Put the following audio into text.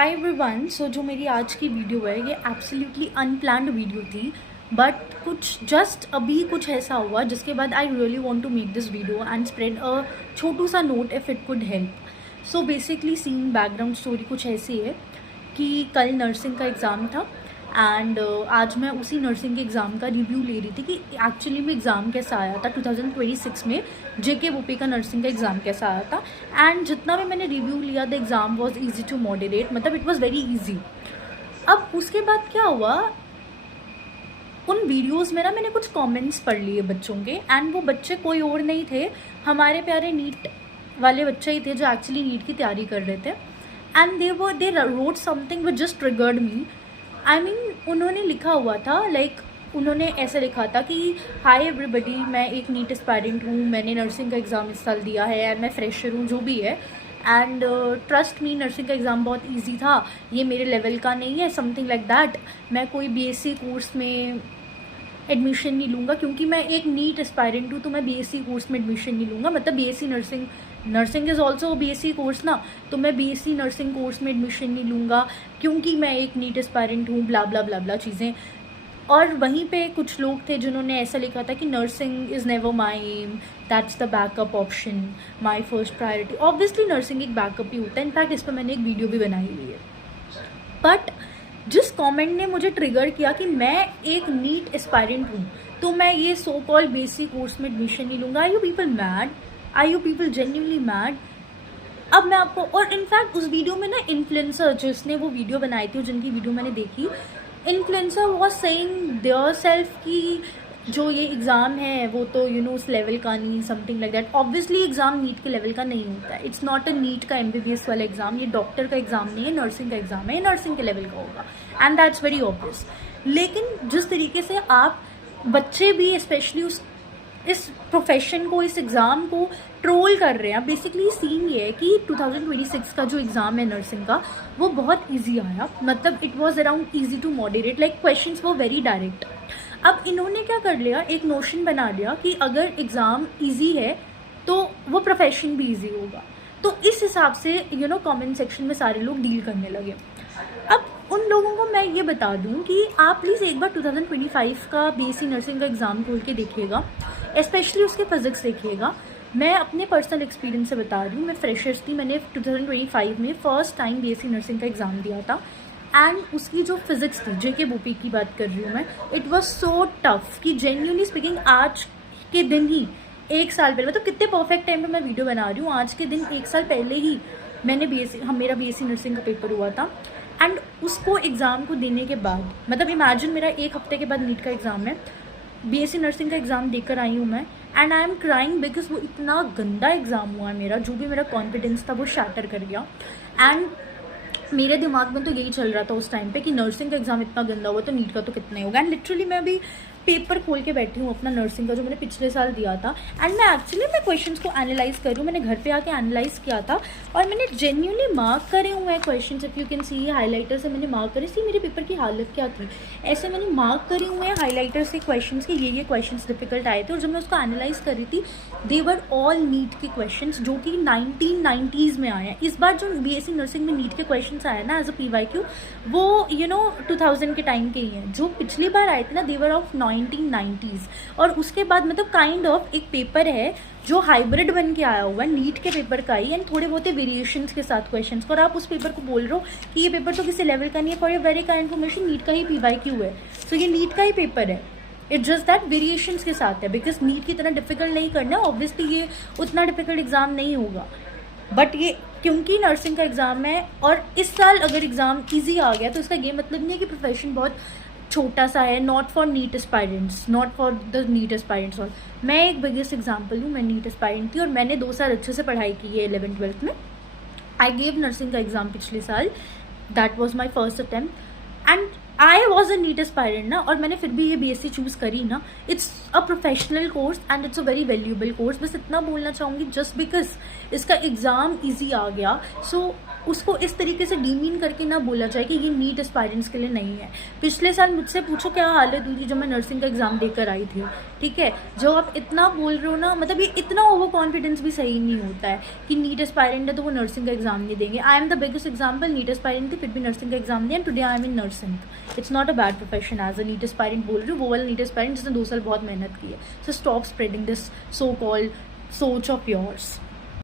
Hi everyone. सो जो मेरी आज की वीडियो है ये एब्सोल्युटली अनप्लान्ड वीडियो थी, बट कुछ जस्ट अभी कुछ ऐसा हुआ जिसके बाद I really want to make this video and spread a छोटू सा note if it could help. So basically scene background story कुछ ऐसी है कि कल नर्सिंग का एग्ज़ाम था एंड आज मैं उसी नर्सिंग के एग्ज़ाम का रिव्यू ले रही थी कि एक्चुअली में एग्ज़ाम कैसा आया था 2026 में जेके बोपी का नर्सिंग का एग्ज़ाम कैसा आया था। एंड जितना भी मैंने रिव्यू लिया the exam was easy to moderate, मतलब इट वाज वेरी इजी। अब उसके बाद क्या हुआ, उन वीडियोस में ना मैंने कुछ कमेंट्स पढ़ लिए बच्चों के, एंड वो बच्चे कोई और नहीं थे, हमारे प्यारे नीट वाले बच्चे ही थे जो एक्चुअली नीट की तैयारी कर रहे थे। And they wrote something which just triggered me. I mean उन्होंने लिखा हुआ था उन्होंने ऐसा लिखा था कि हाय एवरीबडी, मैं एक नीट एस्पायरेंट हूँ, मैंने नर्सिंग का एग्ज़ाम इस साल दिया है एंड मैं फ्रेशर हूँ, जो भी है। एंड ट्रस्ट मी, नर्सिंग का एग्ज़ाम बहुत इजी था, ये मेरे लेवल का नहीं है, समथिंग लाइक दैट। मैं कोई बीएससी कोर्स में एडमिशन नहीं लूँगा क्योंकि मैं एक नीट एस्पायरेंट हूँ, तो मैं बीएससी कोर्स में एडमिशन नहीं लूँगा। मतलब BSc nursing is also BSc course ना, तो मैं बीएससी नर्सिंग कोर्स में एडमिशन नहीं लूँगा क्योंकि मैं एक नीट एस्पायरेंट हूँ, ब्ला ब्ला ब्ला ब्ला चीज़ें। और वहीं पे कुछ लोग थे जिन्होंने ऐसा लिखा था कि nursing is never my aim, that's the backup option, my first priority. Obviously nursing एक बैकअप ही होता है, इनफैक्ट इस पर मैंने एक वीडियो भी बनाई हुई है। बट जिस कमेंट ने मुझे ट्रिगर किया कि मैं एक नीट एस्पायरेंट हूँ तो मैं ये सो कॉल बेसिक कोर्स में एडमिशन नहीं लूँगा, are you people mad? Are you people genuinely mad? अब मैं आपको, और इनफैक्ट उस वीडियो में ना इन्फ्लुएंसर जिसने वो वीडियो बनाई थी, जिनकी वीडियो मैंने देखी, influencer was saying their self कि जो ये एग्ज़ाम है वो तो उस लेवल का नहीं, something like that. Obviously exam NEET के लेवल का नहीं होता है, इट्स नॉट अ नीट का एमबीबीएस वाला एग्ज़ाम, ये डॉक्टर का एग्ज़ाम नहीं है, नर्सिंग का एग्ज़ाम है, ये नर्सिंग के लेवल का होगा, एंड दैट्स वेरी ऑब्वियस। लेकिन जिस तरीके से आप बच्चे भी स्पेशली इस प्रोफेशन को, इस एग्ज़ाम को ट्रोल कर रहे हैं, बेसिकली सीन ये है कि 2026 का जो एग्ज़ाम है नर्सिंग का वो बहुत इजी आया, मतलब it was around easy to moderate, like questions वो वेरी डायरेक्ट। अब इन्होंने क्या कर लिया, एक नोशन बना लिया कि अगर एग्ज़ाम इजी है तो वो प्रोफेशन भी इजी होगा, तो इस हिसाब से कमेंट सेक्शन में सारे लोग डील करने लगे। अब उन लोगों को मैं ये बता दूं कि आप प्लीज़ एक बार 2025 का बीएससी नर्सिंग का एग्ज़ाम खोल के देखिएगा, स्पेशली उसके फिज़िक्स देखिएगा। मैं अपने पर्सनल एक्सपीरियंस से बता रही हूँ, मैं फ्रेशर्स थी, मैंने 2025 में फ़र्स्ट टाइम बीएससी नर्सिंग का एग्ज़ाम दिया था, एंड उसकी जो फिज़िक्स थी, जेके बोपी की बात कर रही हूँ मैं, इट वॉज सो टफ कि जेन्युइनली स्पीकिंग आज के दिन ही, एक साल पहले, मतलब कितने परफेक्ट टाइम पे मैं वीडियो बना रही हूँ, आज के दिन एक साल पहले ही मैंने मेरा बीएससी नर्सिंग का पेपर हुआ था। एंड उसको एग्ज़ाम को देने के बाद, मतलब इमेजिन मेरा एक हफ्ते के बाद नीट का एग्ज़ाम है, बीएससी नर्सिंग का एग्ज़ाम देकर आई हूँ मैं, and I am crying because वो इतना गंदा एग्ज़ाम हुआ मेरा, जो भी मेरा कॉन्फिडेंस था वो शैटर कर गया। एंड मेरे दिमाग में तो यही चल रहा था उस टाइम पे कि नर्सिंग का एग्ज़ाम इतना गंदा हुआ तो नीट का तो कितना ही होगा। एंड लिटरली मैं अभी पेपर खोल के बैठी हूँ अपना नर्सिंग का, जो मैंने पिछले साल दिया था, एंड मैं क्वेश्चंस को एनालाइज कर रही हूँ, मैंने घर पे आके एनालाइज किया था और मैंने जेन्युइनली मार्क करे हुए हैं questions. If you can see, highlighter से मैंने मार्क करे, सी मेरे पेपर की हालत क्या थी, ऐसे मैंने मार्क करे हुए हैं हाईलाइटर से क्वेश्चंस के, ये क्वेश्चंस डिफिकल्ट आए थे। और जब मैं उसको एनालाइज कर रही थी, दे वर ऑल नीट के क्वेश्चंस जो कि 1990s में आए हैं। इस बार जो बीएससी नर्सिंग में नीट के क्वेश्चंस आए ना एज अ PYQ, वो 2000 के टाइम के ही हैं। जो पिछली बार आए थे ना, दे वर ऑफ 1990s। और उसके बाद मतलब काइंड ऑफ एक पेपर है जो हाइब्रिड बन के आया हुआ है नीट के पेपर का ही, एंड थोड़े बहुत वेरिएशंस के साथ क्वेश्चंस। और आप उस पेपर को बोल रहे हो कि ये पेपर तो किसी लेवल का नहीं है, for your very kind information NEET का ही PYQ है, सो ये नीट का ही पेपर है, इट्स जस्ट दैट वेरिएशंस के साथ है, बिकॉज नीट की तरह डिफिकल्ट नहीं करना है, ऑब्वियसली ये उतना डिफिकल्ट एग्जाम नहीं होगा। बट ये क्योंकि नर्सिंग का एग्ज़ाम है और इस साल अगर एग्ज़ाम ईजी आ गया तो इसका ये मतलब नहीं है कि प्रोफेशन बहुत छोटा सा है, not for NEET aspirants, not for the NEET aspirants all. मैं एक बिगेस्ट एग्जांपल हूँ, मैं नीट एस्पायरेंट थी और मैंने 2 साल अच्छे से पढ़ाई की है 11th-12th में। आई गेव नर्सिंग का एग्ज़ाम पिछले साल, that was my first attempt, and I was a NEET aspirant ना, और मैंने फिर भी ये बीएससी चूज़ करी ना। It's a professional course and it's a very valuable course. बस इतना बोलना चाहूँगी, जस्ट बिकॉज इसका एग्ज़ाम ईजी आ गया, सो उसको इस तरीके से डीमीन करके ना बोला जाए कि ये नीट एस्पायरेंट्स के लिए नहीं है। पिछले साल मुझसे पूछो क्या हालत हुई थी जब मैं नर्सिंग का एग्ज़ाम देकर आई थी, ठीक है। जो आप इतना बोल रहे हो ना, मतलब ये इतना ओवर कॉन्फिडेंस भी सही नहीं होता है कि नीट एस्पायरेंट है तो वो नर्सिंग का एग्ज़ाम नहीं देंगे। I am the biggest example, NEET aspirant थी फिर भी नर्सिंग का एग्ज़ाम दिया, and today I am in nursing. It's not a bad profession as a NEET aspirant बोल रही हूँ, वो वाला नीट एस्पायरेंट जिसने 2 साल बहुत मेहनत की है। So stop spreading this so called सोच ऑफ योर्स।